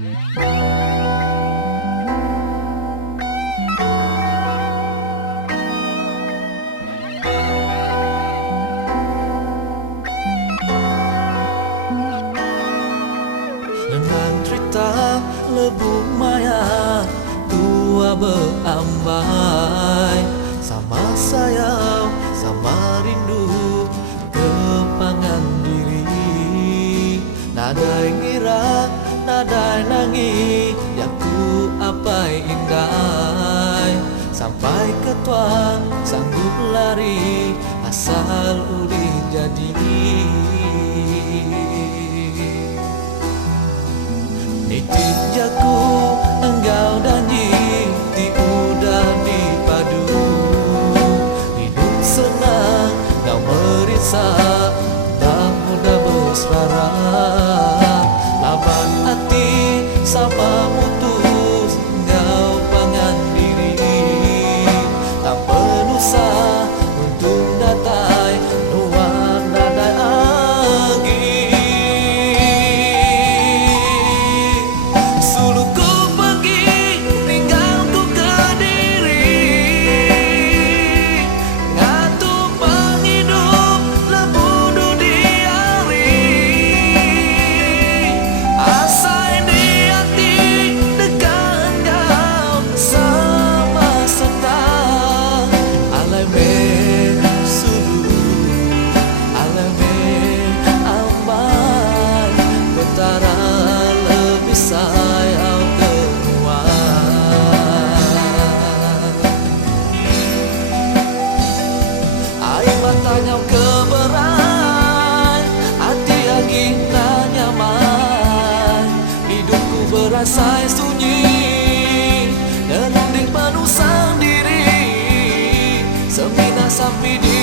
Senang cerita lebu maya tua berambai, sama sayang, sama rindu kepangan diri. Nadai ngira, nadai nangi, yang ku apai indai. Sampai ketua sanggup lari, asal uli jadi. Nitip jaku engkau danji, di udah dipadu. Hidup senang, kau merisa, tak mudah berselera. Laban hati sama mutus, kau pangan diri. Tak perlu sah untuk datai, nuan dadai agi. Tanya keberai, hati lagi tak nyaman. Hidupku berasa sunyi, nerunding penuh sendiri. Semina sampai di